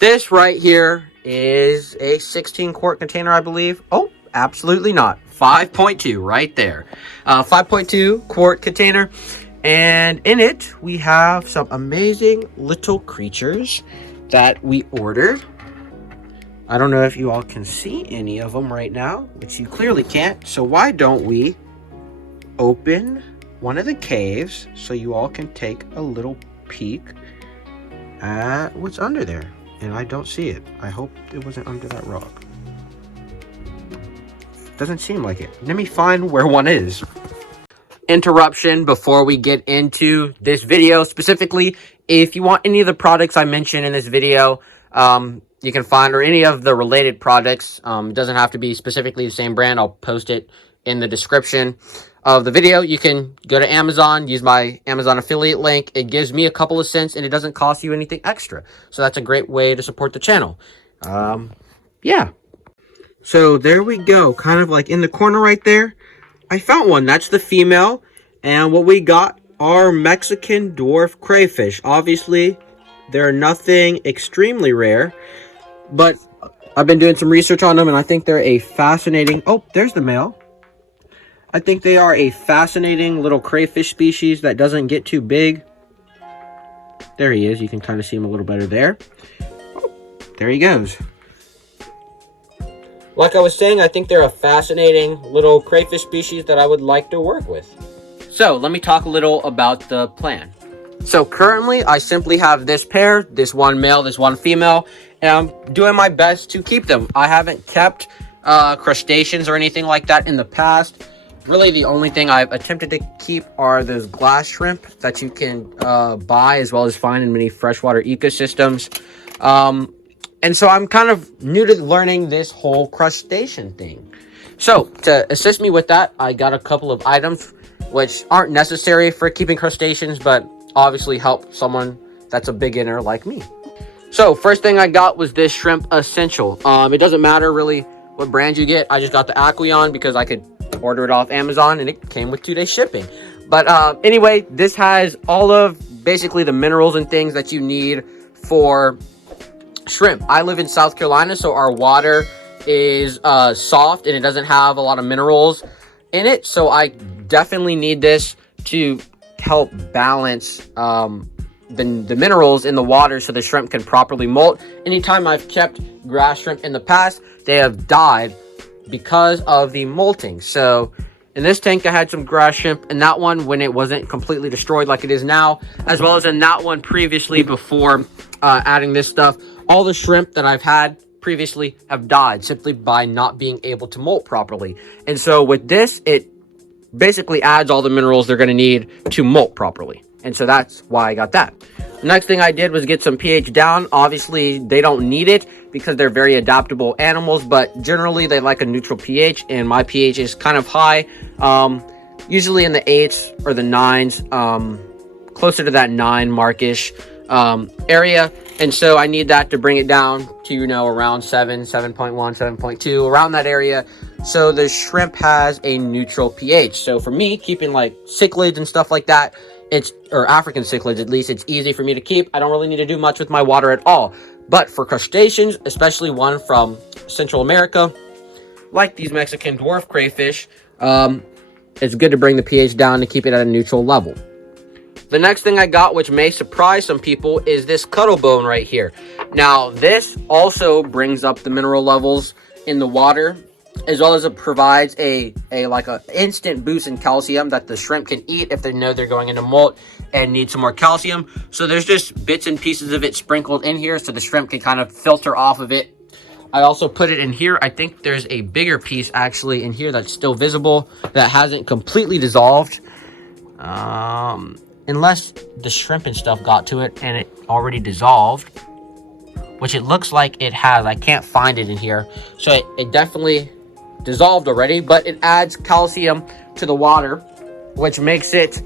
This right here is a 16 quart container, I believe. Oh, absolutely not. 5.2 right there. 5.2 quart container. And in it, we have some amazing little creatures that we ordered. I don't know if you all can see any of them right now, which you clearly can't. So why don't we open one of the caves so you all can take a little peek at what's under there. And I don't see it. I hope it wasn't under that rock. Doesn't seem like it. Let me find where one is. Interruption before we get into this video. Specifically, if you want any of the products I mentioned in this video, you can find, or any of the related products. It doesn't have to be specifically the same brand. I'll post it in the description of the video. You can go to Amazon, use my Amazon affiliate link. It gives me a couple of cents and it doesn't cost you anything extra. So that's a great way to support the channel. Yeah. So there we go. Kind of like in the corner right there. I found one. That's the female. And what we got are Mexican Dwarf Crayfish. Obviously, they're nothing extremely rare. But I've been doing some research on them, and I think they're a fascinating... Oh, there's the male. I think they are a fascinating little crayfish species that doesn't get too big. There he is. You can kind of see him a little better there. Oh, there he goes. Like I was saying, I think they're a fascinating little crayfish species that I would like to work with. So, let me talk a little about the plan. So, currently, I simply have this pair, this one male, this one female, and I'm doing my best to keep them. I haven't kept crustaceans or anything like that in the past. Really, the only thing I've attempted to keep are those glass shrimp that you can buy, as well as find in many freshwater ecosystems. And so I'm kind of new to learning this whole crustacean thing. So to assist me with that, I got a couple of items which aren't necessary for keeping crustaceans, but obviously help someone that's a beginner like me. So first thing I got was this shrimp essential. It doesn't matter really what brand you get. I just got the Aqueon because I could order it off Amazon and it came with 2-day shipping. But anyway, this has all of basically the minerals and things that you need for shrimp. I live in South Carolina, so our water is soft and it doesn't have a lot of minerals in it. So I definitely need this to help balance the minerals in the water so the shrimp can properly molt. Anytime I've kept grass shrimp in the past, they have died because of the molting. So in this tank, I had some grass shrimp in that one when it wasn't completely destroyed like it is now, as well as in that one previously before adding this stuff. All the shrimp that I've had previously have died simply by not being able to molt properly. And so with this, it basically adds all the minerals they're going to need to molt properly. And so that's why I got that. The next thing I did was get some pH down. Obviously, they don't need it because they're very adaptable animals, but generally they like a neutral pH, and my pH is kind of high, usually in the 8s or the 9s, closer to that 9 markish area. And so I need that to bring it down to, you know, around 7, 7.1, 7.2, around that area. So the shrimp has a neutral pH. So for me, keeping like cichlids and stuff like that, or African cichlids at least, it's easy for me to keep. I don't really need to do much with my water at all. But for crustaceans, especially one from Central America, like these Mexican dwarf crayfish, it's good to bring the pH down to keep it at a neutral level. The next thing I got, which may surprise some people, is this cuttle bone right here. Now, this also brings up the mineral levels in the water, as well as it provides a instant boost in calcium that the shrimp can eat if they know they're going into molt and need some more calcium. So there's just bits and pieces of it sprinkled in here so the shrimp can kind of filter off of it. I also put it in here. I think there's a bigger piece actually in here that's still visible that hasn't completely dissolved. Unless the shrimp and stuff got to it and it already dissolved, which it looks like it has. I can't find it in here. So it definitely dissolved already, but it adds calcium to the water, which makes it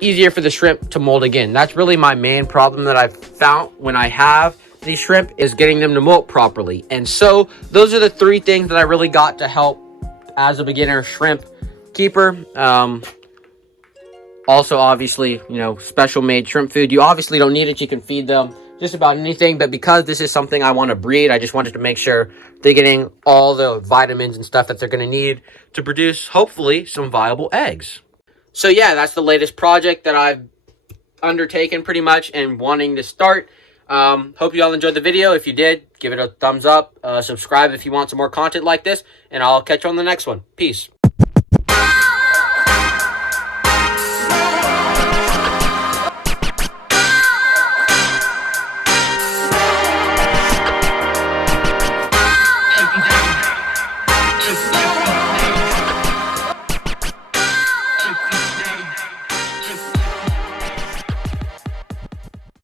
easier for the shrimp to molt again. That's really my main problem that I've found when I have these shrimp, is getting them to molt properly. And so those are the 3 things that I really got to help as a beginner shrimp keeper. Also, obviously, you know, special made shrimp food. You obviously don't need it. You can feed them just about anything. But because this is something I want to breed, I just wanted to make sure they're getting all the vitamins and stuff that they're going to need to produce, hopefully, some viable eggs. So yeah, that's the latest project that I've undertaken pretty much and wanting to start. Hope you all enjoyed the video. If you did, give it a thumbs up. Subscribe if you want some more content like this. And I'll catch you on the next one. Peace.